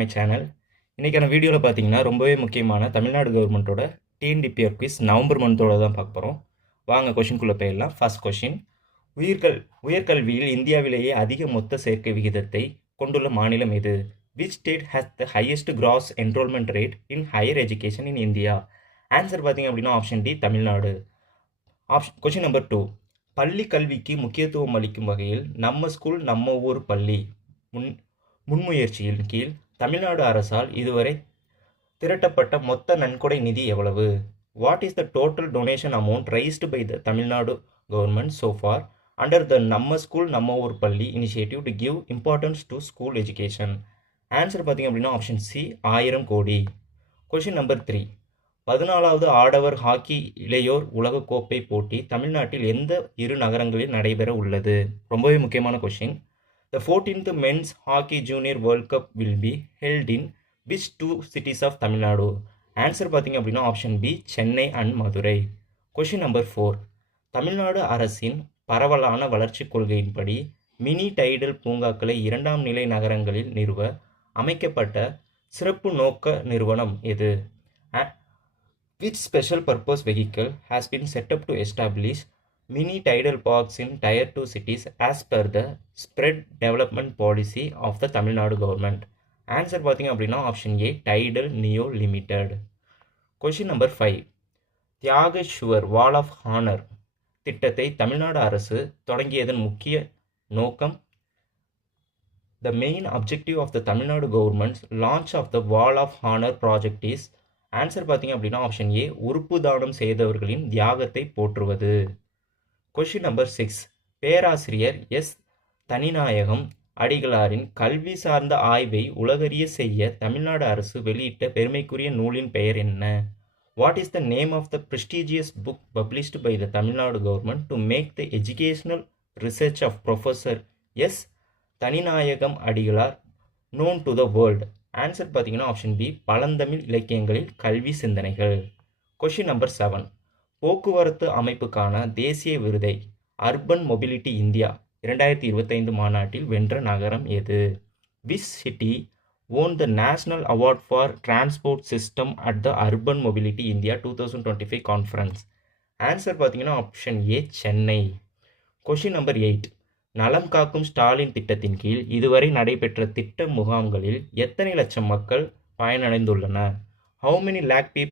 My channel. இன்றைக்கான வீடியோவில் பார்த்தீங்கன்னா ரொம்பவே முக்கியமான தமிழ்நாடு கவர்மெண்ட்டோட டிஎன்டிபிஆர் குவிஸ் நவம்பர் மந்தோட தான் பார்க்க போகிறோம். வாங்க கொஷின்குள்ளே போயிடலாம். ஃபர்ஸ்ட் கொஷின், உயர்கல்வியில் இந்தியாவிலேயே அதிக மொத்த சேர்க்கை விகிதத்தை கொண்டுள்ள மாநிலம் எது? Which state has the highest gross enrolment rate in higher education in India? Answer பார்த்தீங்க அப்படின்னா option D, Tamil Nadu. Question number 2, பள்ளி கல்விக்கு முக்கியத்துவம் அளிக்கும் வகையில் நம்ம ஸ்கூல் நம்ம ஊர் பள்ளி முன்முயற்சியின் கீழ் தமிழ்நாடு அரசால் இதுவரை திரட்டப்பட்ட மொத்த நன்கொடை நிதி எவ்வளவு? What is the total donation amount raised by the Tamil Nadu government so far under the நம்ம ஸ்கூல் நம்ம ஊர் பள்ளி initiative to give importance to school education? Answer பார்த்தீங்க அப்படின்னா ஆப்ஷன் சி, 1000 கோடி. கொஷின் நம்பர் 3, 14வது ஆடவர் ஹாக்கி இளையோர் உலகக்கோப்பை போட்டி தமிழ்நாட்டில் எந்த 2 நகரங்களில் நடைபெற உள்ளது? ரொம்பவே முக்கியமான question. The 14th Men's Hockey Junior World Cup will be held in which 2 cities of Tamil Nadu? Answer பார்த்தீங்க அப்படின்னா option B, Chennai and Madurai. Question number 4, Tamil Nadu அரசின் பரவலான வளர்ச்சி கொள்கையின்படி மினி டைடல் பூங்காக்களை 2ஆம் நிலை நகரங்களில் நிறுவ அமைக்கப்பட்ட சிறப்பு நோக்க நிறுவனம் எது? Which special purpose vehicle has been set up to establish mini tidal parks in tier 2 cities as per the spread development policy of the Tamil Nadu government? Answer பார்த்தீங்க அப்படின்னா option A, Tidel Neo limited. Question number 5, Thiyageshwar wall of honour திட்டத்தை தமிழ்நாடு அரசு தொடங்கியதன் முக்கிய நோக்கம்? The main objective of the Tamil Nadu government's launch of the Wall of Honor project is? Answer பார்த்தீங்க அப்படின்னா option ஏ, உறுப்பு தானம் செய்தவர்களின் தியாகத்தை போற்றுவது. கொஷின் நம்பர் 6, பேராசிரியர் எஸ் தனிநாயகம் அடிகளாரின் கல்வி சார்ந்த ஆய்வை உலகறிய செய்ய தமிழ்நாடு அரசு வெளியிட்ட பெருமைக்குரிய நூலின் பெயர் என்ன? What is the name of the prestigious book published by the Tamil Nadu government to make the educational research of professor S Thaninayagam Adigalar known to the world? Answer பார்த்தீங்கன்னா ஆப்ஷன் பி, பழந்தமிழ் இலக்கியங்களில் கல்வி சிந்தனைகள். கொஷின் நம்பர் 7, போக்குவரத்து அமைப்புக்கான தேசிய விருதை அர்பன் மொபிலிட்டி இந்தியா 2025 மாநாட்டில் வென்ற நகரம் எது? Which city won the national award for transport system at the urban mobility India 2025 conference? Answer பார்த்தீங்கன்னா option A, Chennai. Question number 8, நலம் காக்கும் ஸ்டாலின் திட்டத்தின் கீழ் இதுவரை நடைபெற்ற திட்ட முகாம்களில் எத்தனை லட்சம் மக்கள் பயனடைந்துள்ளனர்? How many lakh people